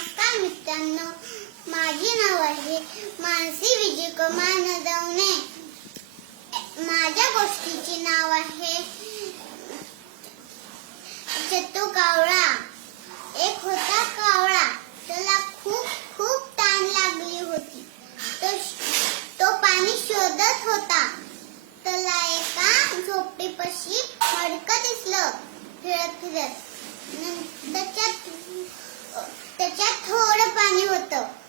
नमस्कार मित्रांनो. माझे नाव आहे मानसी विजय कुमार नदवणे माझ्या गोष्टीचे नाव आहे चतू कावळा. एक होता कावळा. त्याला खूप खूप ताण लागली होती. तो तो पाणी शोधत होता. त्याला एका झोपडीपाशी मडकं दिसलं. फिरत फिरत. minuto.